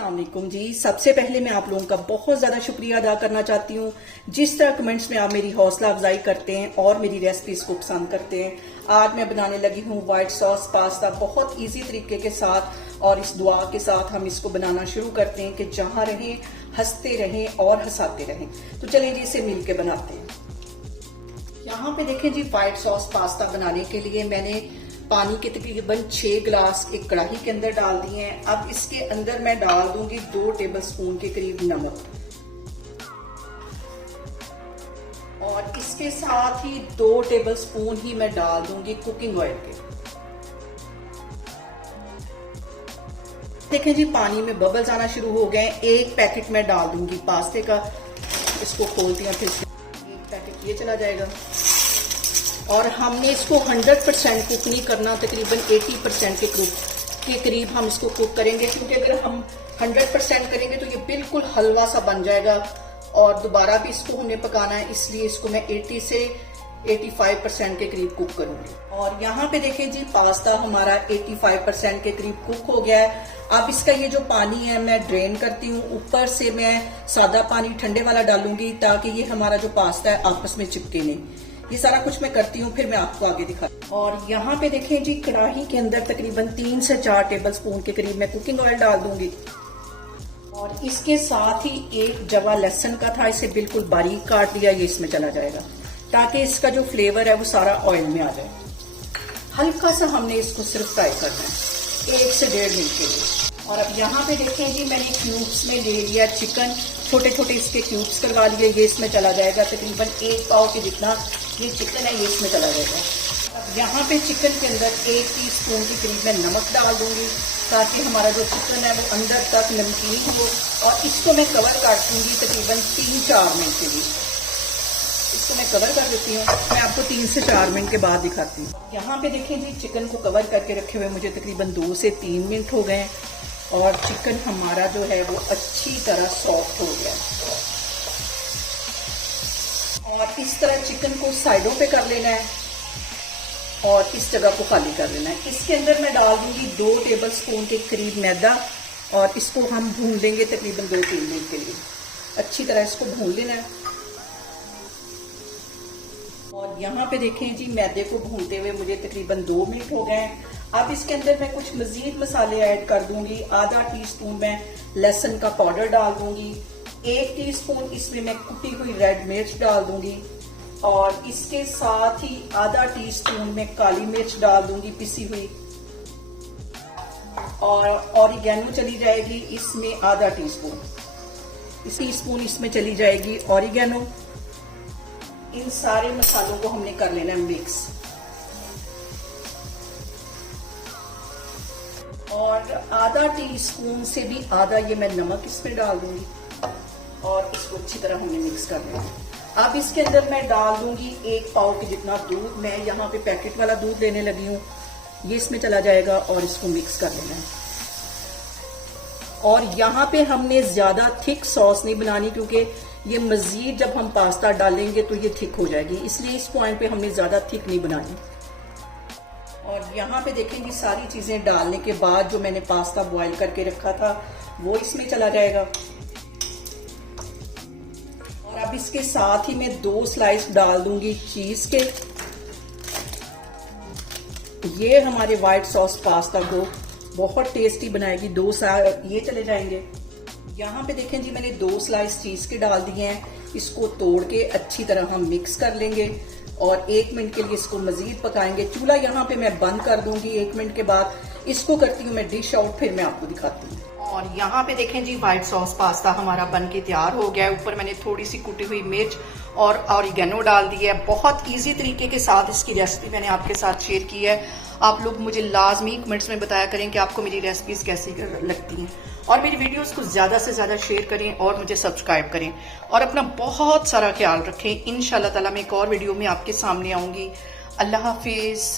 अस्सलाम वालेकुम जी। सबसे पहले मैं आप लोगों का बहुत ज़्यादा शुक्रिया अदा करना चाहती हूँ जिस तरह कमेंट्स में आप मेरी हौसला अफजाई करते हैं और मेरी रेसिपीज को पसंद करते हैं। आज मैं बनाने लगी हूँ व्हाइट सॉस पास्ता बहुत इजी तरीके के साथ, और इस दुआ के साथ हम इसको बनाना शुरू करते हैं कि जहाँ रहें हंसते रहें और हंसाते रहें। तो चलिए जी इसे मिल के बनाते हैं। यहाँ पे देखें जी, व्हाइट सॉस पास्ता बनाने के लिए मैंने पानी के तकरीबन 6 गिलास एक कढ़ाई के अंदर डाल दिए हैं। अब इसके अंदर मैं डाल दूंगी 2 टेबलस्पून के करीब नमक, और इसके साथ ही 2 टेबलस्पून ही मैं डाल दूंगी कुकिंग ऑयल के। देखें जी, पानी में बबल्स आना शुरू हो गए। एक पैकेट मैं डाल दूंगी पास्ते का, इसको खोलती हूँ, फिर एक पैकेट ये चला जाएगा। और हमने इसको 100% कुक नहीं करना, तकरीबन 80% के करीब हम इसको कुक करेंगे, क्योंकि अगर हम 100% करेंगे तो ये बिल्कुल हलवा सा बन जाएगा और दोबारा भी इसको हमने पकाना है, इसलिए इसको मैं 80 से 85% के करीब कुक करूंगी। और यहाँ पे देखें जी, पास्ता हमारा 85% के करीब कुक हो गया है। अब इसका ये जो पानी है मैं ड्रेन करती हूँ। ऊपर से मैं सादा पानी ठंडे वाला डालूंगी ताकि ये हमारा जो पास्ता है आपस में चिपके नहीं। ये सारा कुछ मैं करती हूँ, फिर मैं आपको आगे दिखाती हूँ। और यहाँ पे देखें जी, कढ़ाई के अंदर तकरीबन 3 से 4 टेबलस्पून के करीब मैं कुकिंग ऑयल डाल दूंगी, और इसके साथ ही एक जवा लहसुन का था, इसे बिल्कुल बारीक काट लिया, ये इसमें चला जाएगा ताकि इसका जो फ्लेवर है वो सारा ऑयल में आ जाए। हल्का सा हमने इसको सिर्फ फ्राई करना है 1 से 1.5 मिनट के लिए। और अब यहाँ पे देखें जी, मैंने क्यूब्स में ले लिया चिकन, छोटे छोटे इसके क्यूब्स करवा लिए, ये इसमें चला जाएगा। तकरीबन 1 पाव के जितना ये चिकन है ये इसमें चला जाएगा। अब यहाँ पे चिकन के अंदर 1 टीस्पून के करीब मैं नमक डाल दूंगी ताकि हमारा जो चिकन है वो अंदर तक नमकीन हो, और इसको मैं कवर कर दूंगी तकरीबन 3-4 मिनट के लिए। इसको मैं कवर कर देती हूँ, मैं आपको 3 से 4 मिनट के बाद दिखाती हूँ। यहाँ पे देखें जी, चिकन को कवर करके रखे हुए मुझे तकरीबन 2 से 3 मिनट हो गए, और चिकन हमारा जो है वो अच्छी तरह सॉफ्ट हो गया। और इस तरह चिकन को साइडों पे कर लेना है और इस जगह को खाली कर लेना है। इसके अंदर मैं डाल दूंगी 2 टेबलस्पून के करीब मैदा, और इसको हम भून लेंगे तकरीबन 2-3 मिनट के लिए। अच्छी तरह इसको भून लेना है। और यहाँ पे देखें जी, मैदे को भूनते हुए मुझे तकरीबन 2 मिनट हो गए। अब इसके अंदर मैं कुछ मजीद मसाले ऐड कर दूंगी। आधा टीस्पून मैं लहसुन का पाउडर डाल दूंगी, 1 टीस्पून इसमें मैं कुटी हुई रेड मिर्च डाल दूंगी, और इसके साथ ही आधा टीस्पून में काली मिर्च डाल दूंगी पिसी हुई, और ऑरिगेनो चली जाएगी इसमें आधा टीस्पून, इस टीस्पून इसमें चली जाएगी ऑरिगेनो। इन सारे मसालों को हमने कर लेना है मिक्स, और आधा टीस्पून से भी आधा ये मैं नमक इसमें डाल दूंगी, और इसको अच्छी तरह हमने मिक्स कर लेना। अब इसके अंदर मैं डाल दूंगी 1 पाव के जितना दूध। मैं यहाँ पे पैकेट वाला दूध लेने लगी हूँ, ये इसमें चला जाएगा, और इसको मिक्स कर लेना है। और यहाँ पे हमने ज्यादा थिक सॉस नहीं बनानी, क्योंकि ये मजीद जब हम पास्ता डालेंगे तो ये थिक हो जाएगी, इसलिए इस पॉइंट पे हमने ज्यादा थिक नहीं बनानी। और यहाँ पे देखेंगे सारी चीजें डालने के बाद जो मैंने पास्ता बॉईल करके रखा था वो इसमें चला जाएगा। और अब इसके साथ ही मैं 2 स्लाइस डाल दूंगी चीज के। ये हमारे व्हाइट सॉस पास्ता को बहुत टेस्टी बनाएगी। 2 ये चले जाएंगे। यहाँ पे देखें जी, मैंने 2 स्लाइस चीज के डाल दिए हैं। इसको तोड़ के अच्छी तरह हम मिक्स कर लेंगे, और 1 मिनट के लिए इसको मजीद पकाएंगे। चूल्हा यहाँ पे मैं बंद कर दूंगी 1 मिनट के बाद। इसको करती हूँ मैं डिश आउट, फिर मैं आपको दिखाती हूँ। और यहाँ पे देखें जी, व्हाइट सॉस पास्ता हमारा बन के तैयार हो गया है। ऊपर मैंने थोड़ी सी कुटी हुई मिर्च और ऑरिगेनो डाल दी है। बहुत इजी तरीके के साथ इसकी रेसिपी मैंने आपके साथ शेयर की है। आप लोग मुझे लाजमी कमेंट्स में बताया करें कि आपको मेरी रेसिपीज कैसी लगती हैं, और मेरी वीडियोस को ज़्यादा से ज़्यादा शेयर करें और मुझे सब्सक्राइब करें, और अपना बहुत सारा ख्याल रखें। इंशाल्लाह ताला मैं एक और वीडियो में आपके सामने आऊँगी। अल्लाह हाफिज़।